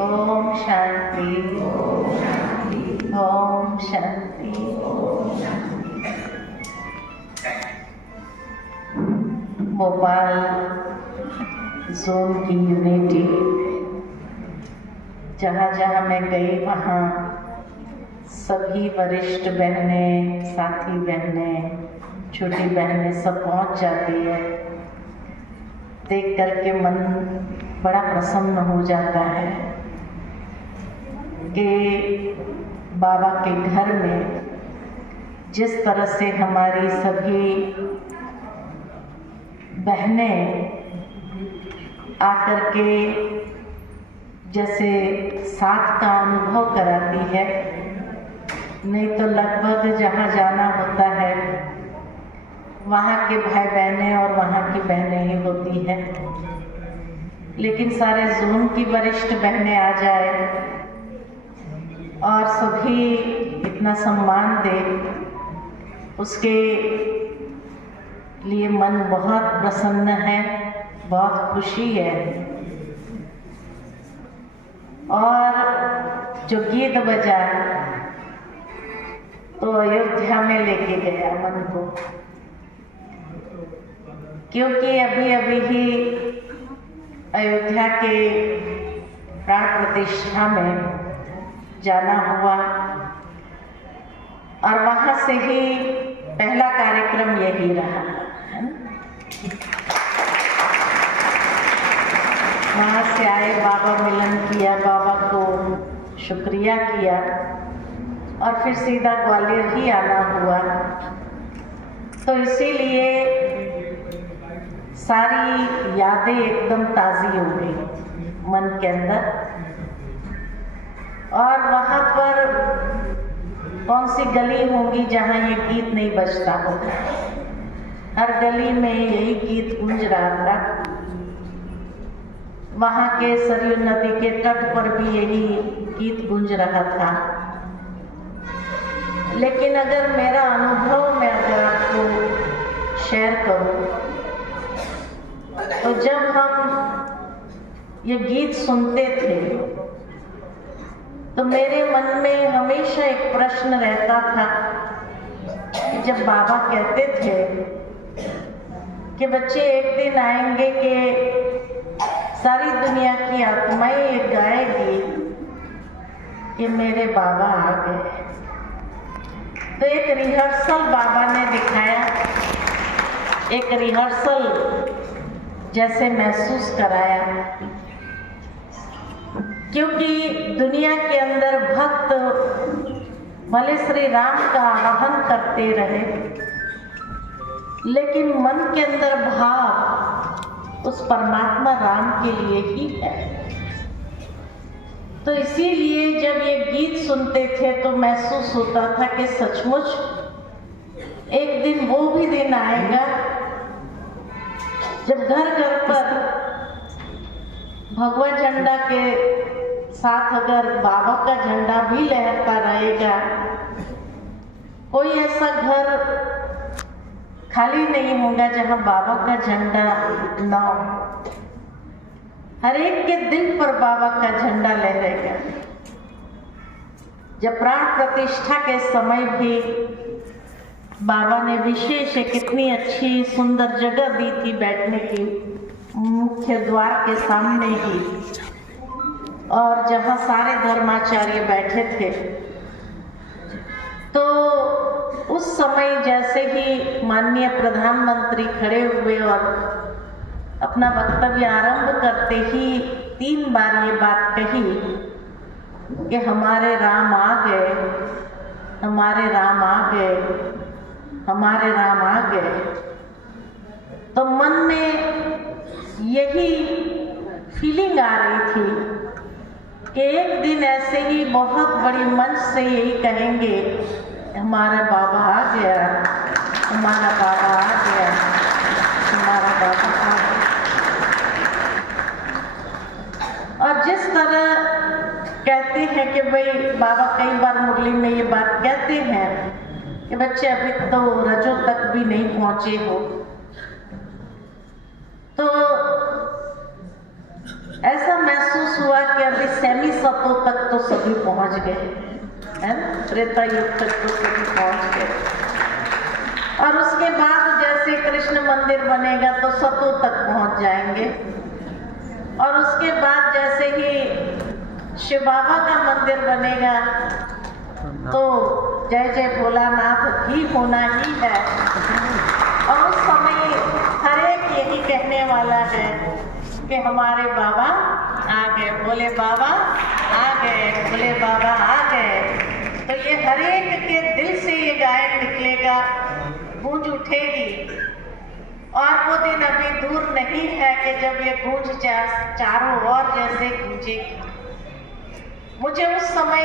Om Shanti, Om Shanti. Bhopal zone की unity, जहाँ जहाँ मैं गई वहाँ सभी वरिष्ठ बहनें, साथी बहनें, छोटी बहनें सब पहुँच जाती है। देख करके मन बड़ा प्रसन्न हो जाता है कि बाबा के घर में जिस तरह से हमारी सभी बहनें आकर के जैसे साथ का अनुभव कराती है। नहीं तो लगभग जहाँ जाना होता है वहाँ के भाई बहनें और वहाँ की बहनें ही होती हैं, लेकिन सारे जोन की वरिष्ठ बहनें आ जाए और सभी इतना सम्मान दे, उसके लिए मन बहुत प्रसन्न है, बहुत खुशी है। और जो गीत बजा तो अयोध्या में लेके गया मन को, क्योंकि अभी अभी ही अयोध्या के प्राण प्रतिष्ठा में जाना हुआ और वहाँ से ही पहला कार्यक्रम यही रहा है। वहाँ से आए, बाबा मिलन किया, बाबा को शुक्रिया किया और फिर सीधा ग्वालियर ही आना हुआ। तो इसीलिए सारी यादें एकदम ताज़ी हो गई मन के अंदर। और वहाँ पर कौन सी गली होंगी जहाँ ये गीत नहीं बजता होगा। हर गली में यही गीत गूंज रहा था। वहाँ के सरयू नदी के तट पर भी यही गीत गूंज रहा था। लेकिन अगर मेरा अनुभव मैं अगर आपको शेयर करूँ तो जब हम ये गीत सुनते थे तो मेरे मन में हमेशा एक प्रश्न रहता था कि जब बाबा कहते थे कि बच्चे एक दिन आएंगे कि सारी दुनिया की आत्माएं ये गाएगी कि मेरे बाबा आ गए, तो एक रिहर्सल बाबा ने दिखाया, एक रिहर्सल जैसे महसूस कराया। क्योंकि दुनिया के अंदर भक्त भले श्री राम का आह्वान करते रहे, लेकिन मन के अंदर भाव उस परमात्मा राम के लिए ही है। तो इसीलिए जब ये गीत सुनते थे तो महसूस होता था कि सचमुच एक दिन वो भी दिन आएगा जब घर घर पर भगवा झंडा के साथ अगर बाबा का झंडा भी लहरता रहेगा, कोई ऐसा घर खाली नहीं होगा जहां बाबा का झंडा ना हो। हर एक के दिल पर बाबा का झंडा लहरेगा। जब प्राण प्रतिष्ठा के समय भी बाबा ने विशेष कितनी अच्छी सुंदर जगह दी थी बैठने की, मुख्य द्वार के सामने ही, और जहाँ सारे धर्माचार्य बैठे थे। तो उस समय जैसे ही माननीय प्रधानमंत्री खड़े हुए और अपना वक्तव्य आरंभ करते ही 3 बार ये बात कही कि हमारे राम आ गए, हमारे राम आ गए, हमारे राम आ गए। तो मन में यही फीलिंग आ रही थी कि एक दिन ऐसे ही बहुत बड़ी मंच से यही कहेंगे, हमारा बाबा आ गया, हमारा बाबा आ गया, हमारा बाबा आ गया। और जिस तरह कहते हैं कि भाई बाबा कई बार मुरली में ये बात कहते हैं कि बच्चे अभी तो रजों तक भी नहीं पहुंचे हो, तो ऐसा महसूस महसूस हुआ कि अभी सेमी सतो तक तो सभी पहुंच गए, है ना, त्रेता युग तक तो सभी पहुंच गए। और उसके बाद जैसे कृष्ण मंदिर बनेगा तो सतो तक पहुंच जाएंगे। और उसके बाद जैसे ही शिव बाबा का मंदिर बनेगा तो जय जय भोलानाथ भी होना ही है। और उस समय हर एक यही कहने वाला है कि हमारे बाबा आ गए, भोले बाबा आ गए, भोले बाबा आ गए। तो ये हर एक के दिल से ये गायन निकलेगा, गूंज उठेगी। और वो दिन अभी दूर नहीं है कि जब ये गूंज चारों ओर जैसे गूंजेगी। मुझे उस समय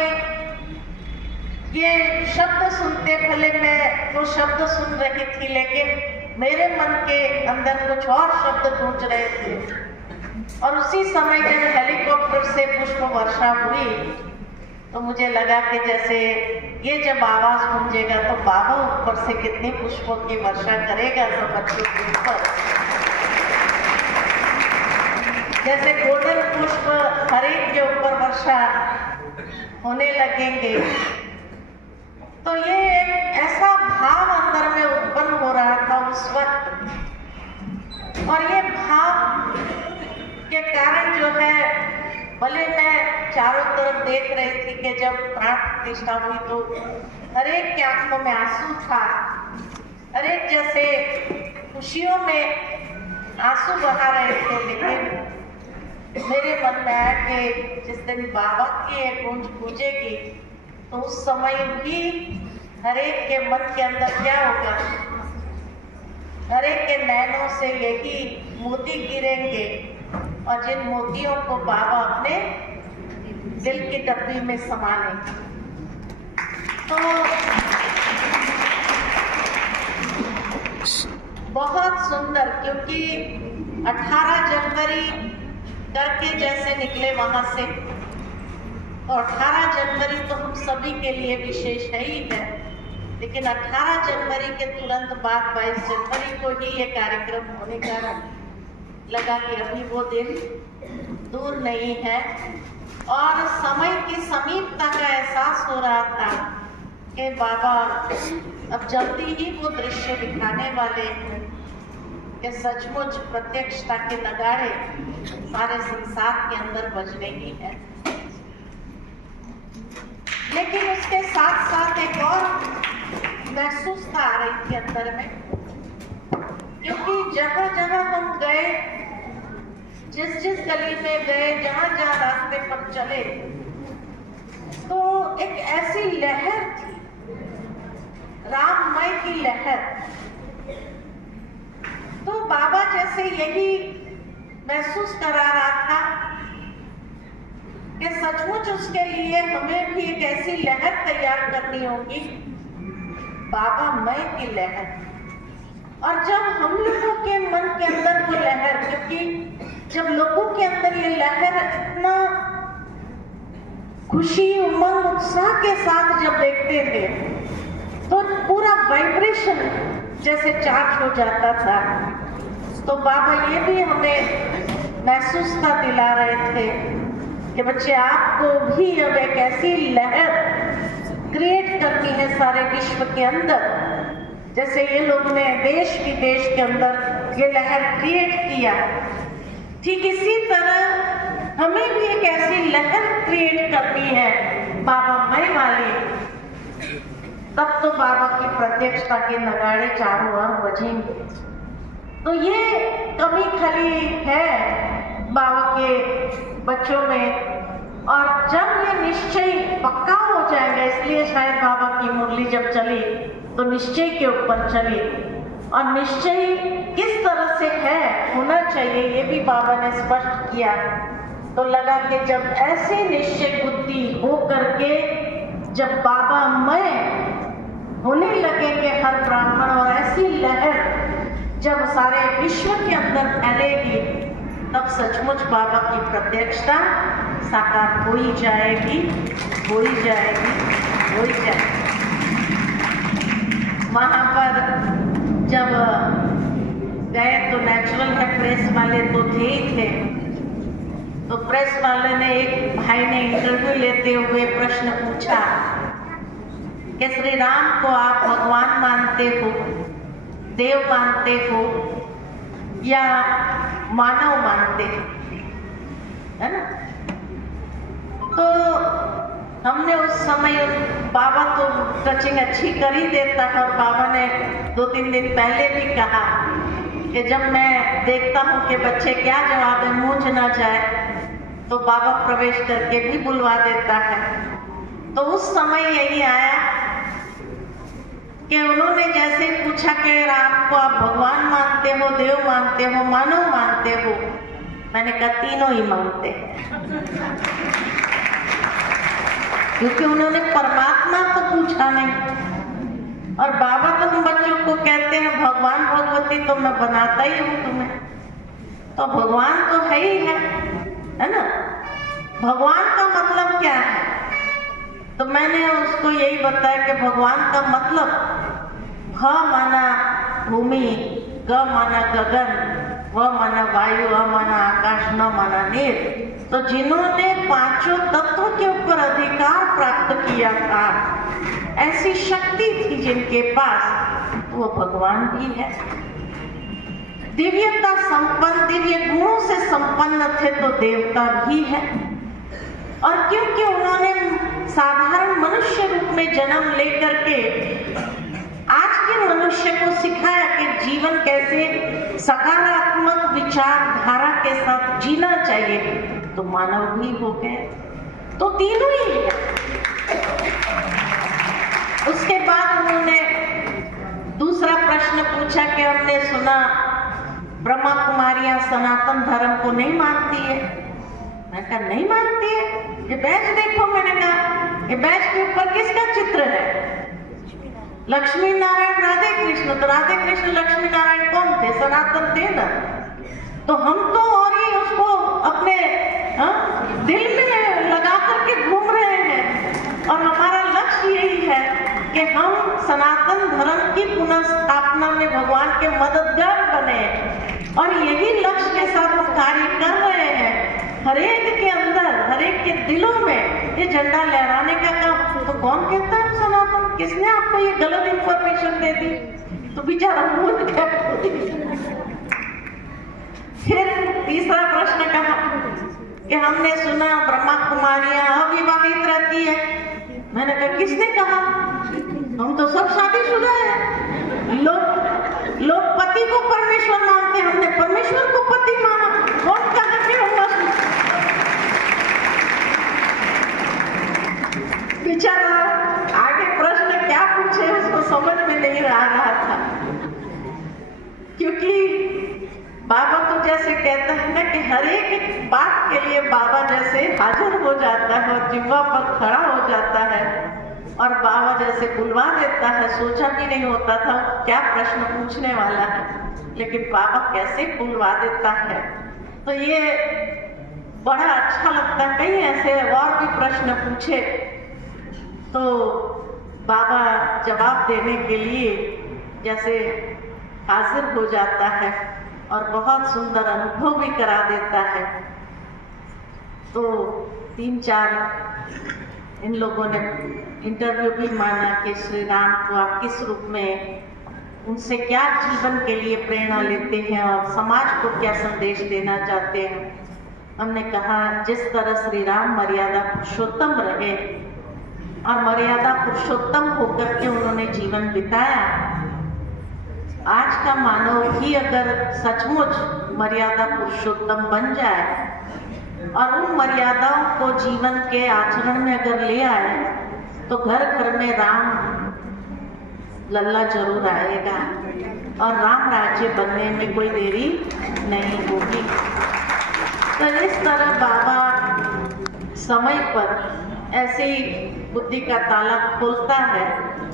ये शब्द सुनते, भले मैं वो शब्द सुन रही थी लेकिन मेरे मन के अंदर कुछ और शब्द गूंज रहे थे। और उसी समय जब हेलीकॉप्टर से पुष्प वर्षा हुई तो मुझे लगा कि जैसे ये जब आवाज गूंजेगा तो बाबा ऊपर से कितनी पुष्पों की वर्षा करेगा सब बच्चों के ऊपर। जैसे गोल्डन पुष्प हर एक के ऊपर वर्षा होने लगेंगे। तो ये एक ऐसा भाव अंदर में उत्पन्न हो रहा था उस वक्त। और ये भाव के कारण जो है, भले मैं चारों तरफ देख रही थी कि जब प्राण प्रतिष्ठा हुई तो हर एक के आंखों में आंसू था, हर एक जैसे खुशियों में आंसू बहा रहे थे। लेकिन मेरे मन में आया कि जिस दिन बाबा की गूंज गूंजेगी तो उस समय भी हर एक के मन के अंदर क्या होगा, हर एक के नैनों से यही मोती गिरेंगे। और जिन मोतियों को बाबा अपने दिल की डब्बी में समा लेंगे। तो बहुत सुंदर, क्योंकि 18 जनवरी करके जैसे निकले वहां से, तो 18 जनवरी तो हम सभी के लिए विशेष है ही है। लेकिन 18 जनवरी के तुरंत बाद 22 जनवरी को ही ये कार्यक्रम होने का लगा कि अभी वो दिन दूर नहीं है। और समय की समीपता का एहसास हो रहा था कि बाबा अब जल्दी ही वो दृश्य दिखाने वाले हैं कि सचमुच प्रत्यक्षता के नगाड़े सारे संसार के अंदर बजने ही है। लेकिन उसके साथ साथ एक और महसूसता आ रही थी अंदर में, क्योंकि जहां जहां हम गए, जिस जिस गली में गए, जहां जहां रास्ते पर चले, तो एक ऐसी लहर थी, राममय की लहर। तो बाबा जैसे यही महसूस करा रहा था कि सचमुच उसके लिए हमें भी एक ऐसी लहर तैयार करनी होगी, बाबा मय की लहर। और जब हम लोगों के मन के अंदर वो लहर, क्योंकि जब लोगों के अंदर ये लहर इतना खुशी, उमंग, उत्साह के साथ जब देखते थे तो पूरा वाइब्रेशन जैसे चार्ज हो जाता था। तो बाबा ये भी हमें महसूसता दिला रहे थे कि बच्चे आपको भी अब एक ऐसी लहर क्रिएट करनी है सारे विश्व के अंदर, जैसे ये लोग ने देश विदेश के अंदर ये लहर क्रिएट किया। ठीक इसी तरह हमें भी एक ऐसी लहर क्रिएट करनी है बाबा मय वाली। तब तो बाबा की प्रत्यक्षता के नगाड़े चारों ओर बजेंगे। तो ये कमी खली है बाबा के बच्चों में। और जब ये निश्चय पक्का हो जाएगा, इसलिए शायद बाबा की मुरली जब चली तो निश्चय के ऊपर चली। और निश्चय किस तरह से है, होना चाहिए, ये भी बाबा ने स्पष्ट किया। तो लगा कि जब ऐसे निश्चय बुद्धि हो करके जब बाबा मय होने लगेंगे हर ब्राह्मण, और ऐसी लहर जब सारे विश्व के अंदर फैलेगी, तब सचमुच बाबा की प्रत्यक्षता साकार हो ही जाएगी, हो ही जाएगी, हो ही जाएगी। वहाँ पर जब गए तो नेचुरल है, प्रेस वाले तो थे ही थे, तो प्रेस वाले ने, एक भाई ने इंटरव्यू लेते हुए प्रश्न पूछा कि श्री राम को आप भगवान मानते हो, देव मानते हो या मानव मानते हो, है ना? तो हमने उस समय, बाबा तो टचिंग अच्छी कर ही देता है, और बाबा ने 2-3 दिन पहले भी कहा कि जब मैं देखता हूँ कि बच्चे क्या जवाब है, मूंझ ना जाए, तो बाबा प्रवेश करके भी बुलवा देता है। तो उस समय यही आया कि उन्होंने जैसे पूछा कि राम को आप भगवान मानते हो, देव मानते हो, मानव मानते हो, मैंने कहा तीनों ही मानते हैं। क्योंकि उन्होंने परमात्मा तो पूछा नहीं, और बाबा तो हम बच्चों को कहते हैं भगवान भगवती तो मैं बनाता ही हूँ तुम्हें, तो भगवान तो है ही है ना? भगवान का मतलब क्या है? तो मैंने उसको यही बताया कि भगवान का मतलब भ माना भूमि, ग माना गगन, व माना वायु, अ माना आकाश, न माना नीर। तो जिन्होंने पांचों तत्व के ऊपर अधिकार प्राप्त किया था, ऐसी शक्ति थी जिनके पास, वो भगवान भी है। दिव्यता संपन्न, दिव्य गुणों से संपन्न थे तो देवता भी है। और क्योंकि उन्होंने साधारण मनुष्य रूप में जन्म लेकर के आज के मनुष्य को सिखाया कि जीवन कैसे सकारात्मक विचारधारा के साथ जीना चाहिए, तो मानव भी हो गए। तो तीनों ही है। उसके बाद उन्होंने दूसरा प्रश्न पूछा कि हमने सुना ब्रह्मा कुमारियां सनातन धर्म को नहीं मानती है। मैं कहा नहीं मानती है, ये बैच देखो। मैंने कहा ये बैच के ऊपर किसका चित्र है? लक्ष्मी नारायण राधे कृष्ण। तो राधे कृष्ण लक्ष्मी नारायण कौन थे? सनातन थे ना। तो हम तो और ही उसको अपने दिल में लगा करके घूम रहे हैं, और हमारा लक्ष्य यही है कि हम सनातन धर्म की पुनः स्थापना में भगवान के मददगार बने, और यही लक्ष्य के साथ हम कार्य कर रहे हैं। हरेक के अंदर, हरेक के दिलों में ये झंडा लहराने का काम। तो कौन कहता है सनातन? किसने आपको ये गलत इंफॉर्मेशन दे दी? तो बेचारा मूर्ख गया। फिर तीसरा प्रश्न कहा कि हमने सुना ब्रह्मा कुमारियां अविवाहित रहती है। मैंने कहा किसने कहा? हम तो सब शादीशुदा है। लोग पति को परमेश्वर मानते, हमने परमेश्वर को पति माना। कौन कहा कि हम बेचारा आगे प्रश्न क्या पूछे उसको समझ में नहीं आ रहा था, क्योंकि बाबा तो जैसे कहता है ना कि हर एक बात के लिए बाबा जैसे हाजिर हो जाता है और जिह्वा पर खड़ा हो जाता है, और बाबा जैसे बुलवा देता है। सोचा भी नहीं होता था क्या प्रश्न पूछने वाला है, लेकिन बाबा कैसे बुलवा देता है। तो ये बड़ा अच्छा लगता है। कई ऐसे और भी प्रश्न पूछे तो बाबा जवाब देने के लिए जैसे हाजिर हो जाता है, और बहुत सुंदर अनुभव भी करा देता है। तो 3-4 इन लोगों ने इंटरव्यू भी माना कि श्री राम को आप किस रूप में, उनसे क्या जीवन के लिए प्रेरणा लेते हैं और समाज को क्या संदेश देना चाहते हैं। हमने कहा जिस तरह श्री राम मर्यादा पुरुषोत्तम रहे और मर्यादा पुरुषोत्तम होकर के उन्होंने जीवन बिताया, आज का मानव भी अगर सचमुच मर्यादा पुरुषोत्तम बन जाए और उन मर्यादाओं को जीवन के आचरण में अगर ले आए, तो घर घर में राम लल्ला जरूर आएगा और राम राज्य बनने में कोई देरी नहीं होगी। तो इस तरह बाबा समय पर ऐसे ही बुद्धि का ताला खोलता है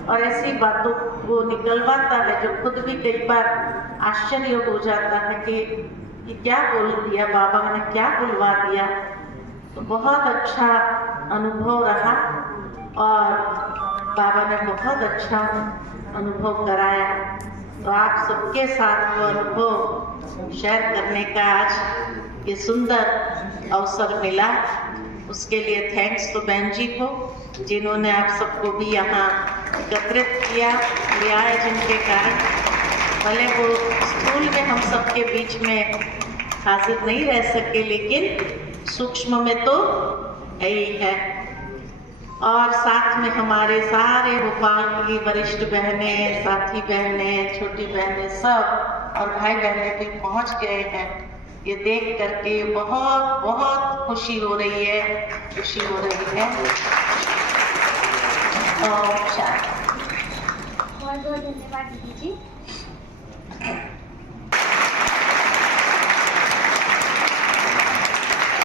और ऐसी बातों को निकलवाता है जो खुद भी कई बार आश्चर्य हो जाता है कि क्या बोल दिया बाबा ने, क्या बुलवा दिया। तो बहुत अच्छा अनुभव रहा और बाबा ने बहुत अच्छा अनुभव कराया। तो आप सबके साथ वो अनुभव शेयर करने का आज ये सुंदर अवसर मिला, उसके लिए थैंक्स तो बहन जी को, जिन्होंने आप सबको भी यहाँ एकत्रित किया, ले आए, जिनके कारण भले वो स्थूल में हम सबके बीच में हाजिर नहीं रह सके, लेकिन सूक्ष्म में तो यही है। और साथ में हमारे सारे भोपाल की वरिष्ठ बहनें, साथी बहनें, छोटी बहनें सब और भाई बहनें भी पहुंच गए हैं। ये देख करके बहुत बहुत खुशी हो रही है, खुशी हो रही है। बहुत बहुत धन्यवाद दीदी जी।